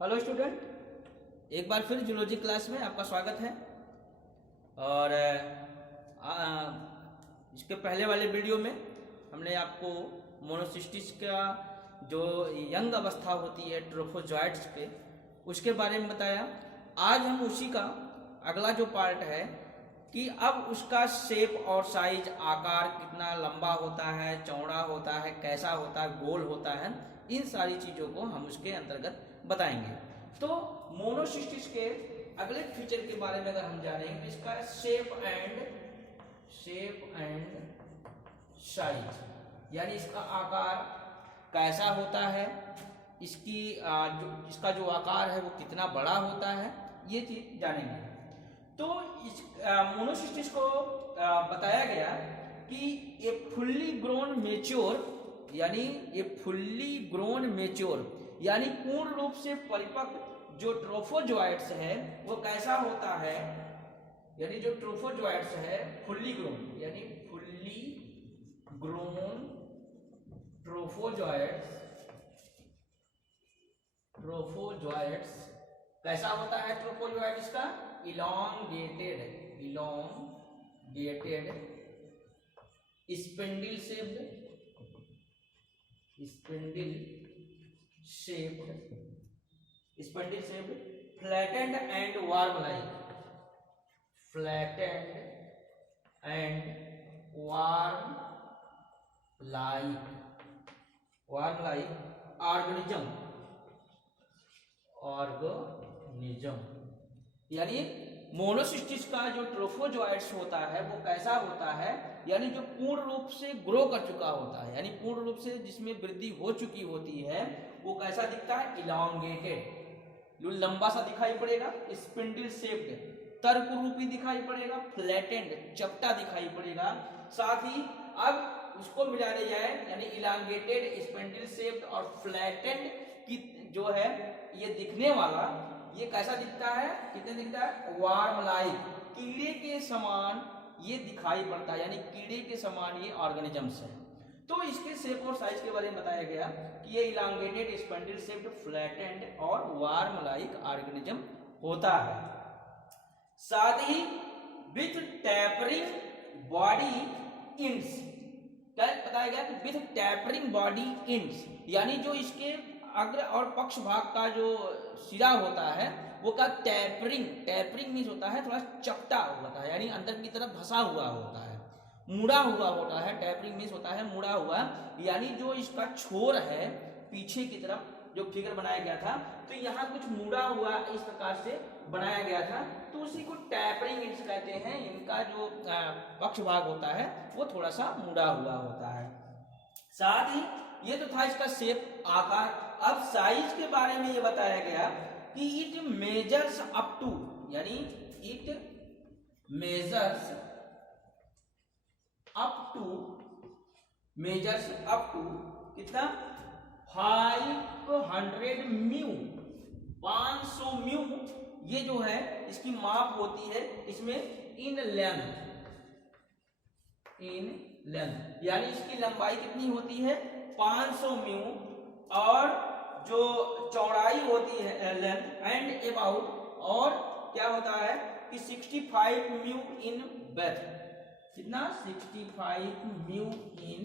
Hello student, एक बार फिर zoology class में आपका स्वागत है। और इसके पहले वाले वीडियो में हमने आपको मोनोसिस्टिस का जो यंग अवस्था होती है ट्रोफोजॉइट्स के, उसके बारे में बताया। आज हम उसी का अगला जो पार्ट है कि अब उसका शेप और साइज, आकार कितना लंबा होता है, चौड़ा होता है, कैसा होता है, गोल होता है, इन सारी चीज़ों को हम उसके अंतर्गत बताएंगे। तो मोनोसिस्टिस के अगले फीचर के बारे में अगर हम जानेंगे तो इसका शेप एंड साइज, यानी इसका आकार कैसा होता है, इसका जो आकार है वो कितना बड़ा होता है, ये चीज जानेंगे। तो इस मोनोसिस्टिस को बताया गया कि ये फुल्ली ग्रोन मेच्योर, यानी पूर्ण रूप से परिपक्व जो ट्रोफोजॉइट्स है वो कैसा होता है, यानी जो ट्रोफोजॉइट्स है फुल्ली ग्रोन, यानी फुल्ली ग्रोन ट्रोफोजॉइट्स कैसा होता है। ट्रोफोजॉइट्स का elongated spindle shaped flattened and warm like organism, यानी मोनोसिस्टिस का जो ट्रोफोजॉइट्स होता है वो कैसा होता है, यानी जो पूर्ण रूप से ग्रो कर चुका होता है, यानी पूर्ण रूप से जिसमें वृद्धि हो चुकी होती है, वो कैसा दिखता है, इलांगेटेड, लंबा सा दिखाई पड़ेगा, स्पिंडल शेप्ड तर्क रूपी दिखाई पड़ेगा, फ्लैटेंड चपटा दिखाई पड़ेगा। साथ ही अब उसको मिला दिया जाए, यानी इलांगेटेड, स्पिंडल शेप्ड और फ्लैटेंड की जो है ये दिखने वाला, ये कैसा दिखता है, कितने दिखता है, वार्म लाइक, कीड़े के समान ये दिखाई पड़ता है, यानी कीड़े के समान ये ऑर्गेनिजम्स है। तो इसके शेप और साइज के बारे में बताया गया कि ये इलांगेटेड, स्पिंडल शेप्ड, फ्लैटेंड और वार्म लाइक ऑर्गेनिज्म होता है। साथ ही विथ टैपरिंग बॉडी इंड्स, क्या बताया गया कि विथ टैपरिंग बॉडी इंड्स, यानी जो इसके अग्र और पक्ष भाग का जो सिरा होता है वो का टैपरिंग मीन्स होता है थोड़ा चपटा होता है, यानी अंदर की तरफ धसा हुआ होता है, मुड़ा हुआ होता है। टैपरिंग मीन्स होता है मुड़ा हुआ, यानी जो इसका छोर है पीछे की तरफ जो फिगर बनाया गया था, तो यहाँ कुछ मुड़ा हुआ इस प्रकार से बनाया गया था, तो उसी को टैपरिंग इंड्स कहते हैं। इनका जो पक्ष भाग होता है वो थोड़ा सा मुड़ा हुआ होता है। साथ ही ये तो था इसका शेप, आकार। अब साइज के बारे में ये बताया गया कि इट मेजर्स अप टू, यानी इट मेजर्स अप टू कितना, 500 म्यू, 500 म्यू, ये जो है इसकी माप होती है इसमें इन लेंथ, यानी इसकी लंबाई कितनी होती है, 500 म्यू, और जो चौड़ाई होती है लेंथ एंड अबाउट, और क्या होता है कि 65 म्यू इन ब्रेथ, कितना, 65 म्यू इन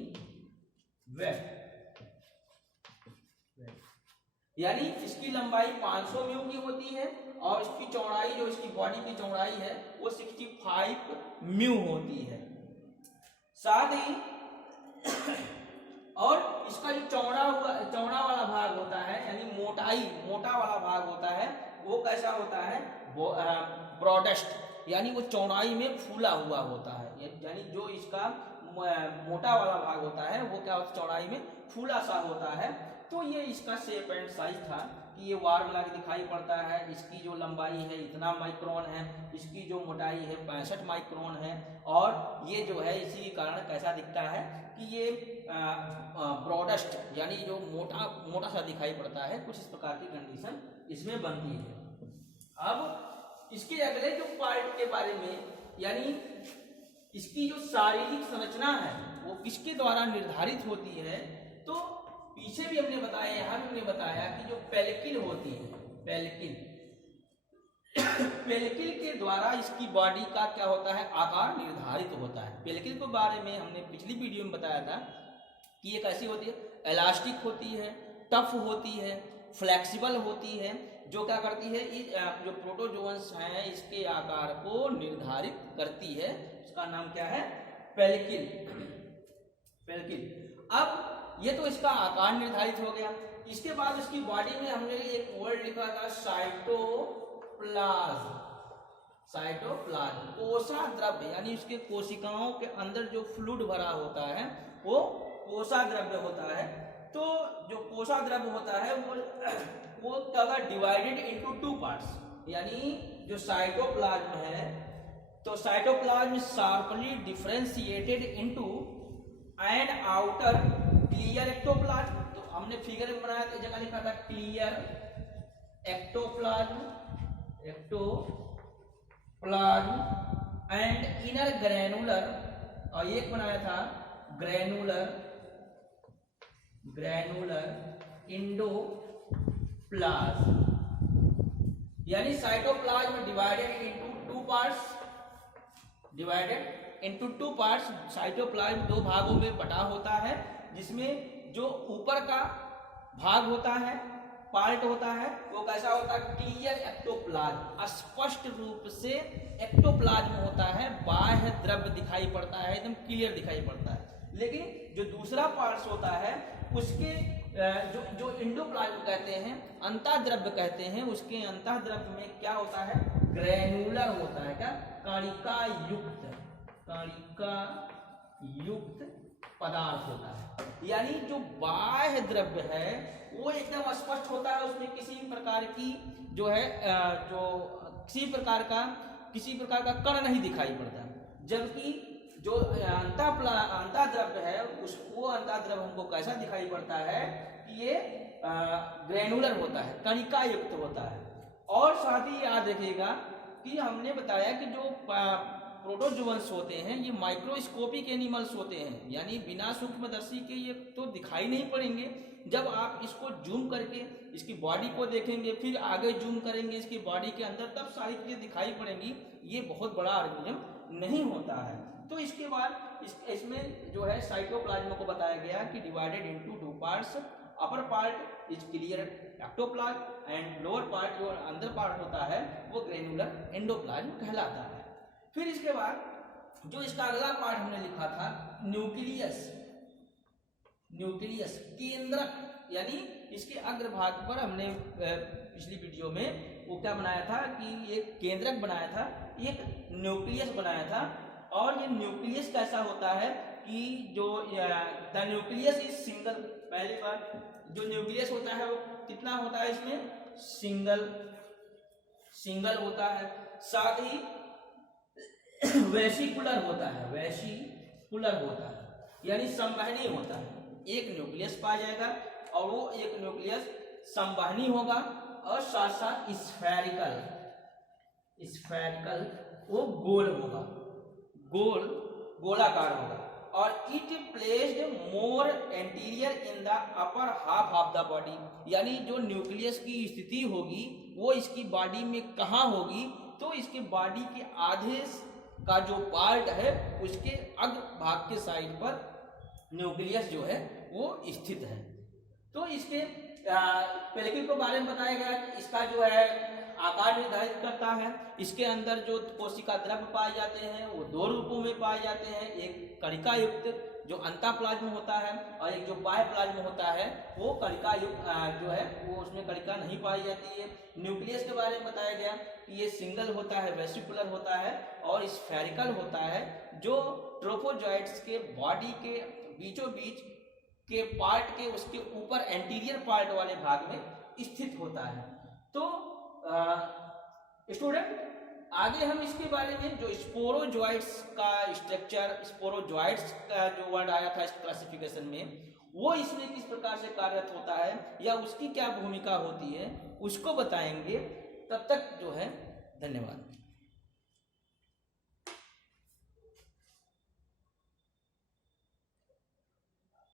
ब्रेथ, यानी इसकी लंबाई 500 म्यू की होती है और इसकी चौड़ाई, जो इसकी बॉडी की चौड़ाई है वो 65 म्यू होती है। साथ ही और इसका जो चौड़ा वाला भाग होता है, यानी मोटा वाला भाग होता है, वो कैसा होता है, ब्रॉडेस्ट, यानी वो चौड़ाई में फूला हुआ होता है, यानी जो इसका मोटा वाला भाग होता है वो क्या होता है, चौड़ाई में फूला सा होता है। तो ये इसका शेप एंड साइज था कि ये वार्म लाइक दिखाई पड़ता है, इसकी जो लंबाई है इतना माइक्रोन है, इसकी जो मोटाई है 65 माइक्रोन है, और ये जो है इसी के कारण कैसा दिखता है कि ये ब्रॉडेस्ट, यानी जो मोटा सा दिखाई पड़ता है, कुछ इस प्रकार की कंडीशन इसमें बनती है। अब इसके अगले जो पार्ट के बारे में, यानी इसकी जो शारीरिक संरचना है वो किसके द्वारा निर्धारित होती है, तो पीछे भी हमने बताया, यहाँ भी हमने बताया कि जो पेल्किल होती है, पेल्किन। पेल्किन के द्वारा इसकी बॉडी का क्या होता है, आकार निर्धारित होता है। पेल्किन के बारे में हमने पिछली वीडियो में बताया था कि ये कैसी होती है, इलास्टिक होती है, टफ होती है, फ्लेक्सिबल होती है, जो क्या करती है, जो प्रोटोजोअन्स हैं इसके आकार को निर्धारित करती है। इसका नाम क्या है, पेल्किन। पेल्किन। अब ये तो इसका आकार निर्धारित हो गया। इसके बाद इसकी बॉडी में हमने एक वर्ड लिखा था साइटोप्लाज्म। साइटोप्लाज्म कोसा द्रव्य, यानी उसके कोशिकाओं के अंदर जो फ्लूइड भरा होता है वो कोसा द्रव्य होता है। तो जो कोसा द्रव्य होता है वो क्या डिवाइडेड इनटू टू पार्ट्स, यानी जो साइटोप्लाज्म है तो cytoplasm sharply differentiated into and outer clear ectoplasm. तो हमने फिगर में बनाया तो जगह लिखा था clear ectoplasm, ectoplasm and inner granular, और एक बनाया था ग्रैनुलर इंडोप्लाज्म। यानी cytoplasm divided into two parts. Cytoplasm दो भागों में बटा होता है, जिसमें जो ऊपर का भाग होता है, पार्ट होता है, वो कैसा होता है, क्लियर एक्टोप्लाज्म, स्पष्ट रूप से एक्टोप्लाज्म होता है, बाह्य द्रव्य दिखाई पड़ता है, एकदम क्लियर दिखाई पड़ता है। लेकिन जो दूसरा पार्ट होता है उसके जो इंडोप्लाज्म कहते हैं, अंतःद्रव्य कहते हैं, उसके अंतःद्रव्य में क्या होता है, ग्रैनुलर होता है, क्या कणिका युक्त पदार्थ होता है। यानी जो बाह्य द्रव्य है वो एकदम स्पष्ट होता है, उसमें किसी प्रकार की जो है जो किसी प्रकार का कण नहीं दिखाई पड़ता। जबकि जो अंतःद्रव्य है वो अंतःद्रव्य हमको कैसा दिखाई पड़ता है कि ये ग्रैनुलर होता है, कणिका युक्त होता है। और साथ ही याद रखिएगा कि हमने बताया कि जो प्रोटोजोअन्स होते हैं ये माइक्रोस्कोपिक एनिमल्स होते हैं, यानी बिना सूक्ष्मदर्शी के ये तो दिखाई नहीं पड़ेंगे। जब आप इसको जूम करके इसकी बॉडी को देखेंगे, फिर आगे जूम करेंगे इसकी बॉडी के अंदर, तब सारी चीजें दिखाई पड़ेंगी। ये बहुत बड़ा ऑर्गेनिज्म नहीं होता है। तो इसके बाद इसमें जो है साइटोप्लाज्म को बताया गया कि divided into two parts. Upper part is clear ectoplasm and lower part जो अंदर पार्ट होता है वो ग्रैनुलर एंडोप्लाज्म कहलाता है। फिर इसके बाद जो इसका अगला पार्ट हमने लिखा था न्यूक्लियस केंद्रक, यानी इसके अग्रभाग पर हमने पिछली वीडियो में वो क्या बनाया था कि एक केंद्रक बनाया था, एक न्यूक्लियस बनाया था। और ये न्यूक्लियस कैसा होता है कि जो द न्यूक्लियस इज सिंगल, पहली बार जो न्यूक्लियस होता है वो कितना होता है, इसमें सिंगल होता है, साथ ही वेसिकुलर होता है, यानी संवहनी होता है। एक न्यूक्लियस पाया जाएगा और वो एक न्यूक्लियस संवहनी होगा और साथ साथ स्फेरिकल वो गोल होगा, गोलाकार होगा। और it placed more anterior in the upper half of the body, यानी जो न्यूक्लियस की स्थिति होगी वो इसकी बॉडी में कहाँ होगी, तो इसके बॉडी के आधे का जो पार्ट है उसके अग्र भाग के साइड पर न्यूक्लियस जो है वो स्थित है। तो इसके पेल्किन के बारे में बताया गया कि इसका जो है आकार निर्धारित करता है। इसके अंदर जो कोशिका द्रव्य पाए जाते हैं वो दो रूपों में पाए जाते हैं, एक कणिका युक्त जो अंतःप्लाज्म होता है और एक जो बाह्य प्लाज्म होता है वो कणिका युक्त जो है वो उसमें कणिका नहीं पाई जाती है। न्यूक्लियस के बारे में बताया गया कि ये सिंगल होता है, वेसिकुलर होता है और स्फेरिकल होता है, जो ट्रोफोजॉइट्स के बॉडी के बीचों बीच के पार्ट के उसके ऊपर एंटीरियर पार्ट वाले भाग में स्थित होता है। तो स्टूडेंट आगे हम इसके बारे में जो स्पोरोजॉइट्स का स्ट्रक्चर, स्पोरोजॉइट्स का जो वर्ड आया था इस क्लासिफिकेशन में, वो इसमें किस प्रकार से कार्यरत होता है या उसकी क्या भूमिका होती है उसको बताएंगे। तब तक जो है धन्यवाद।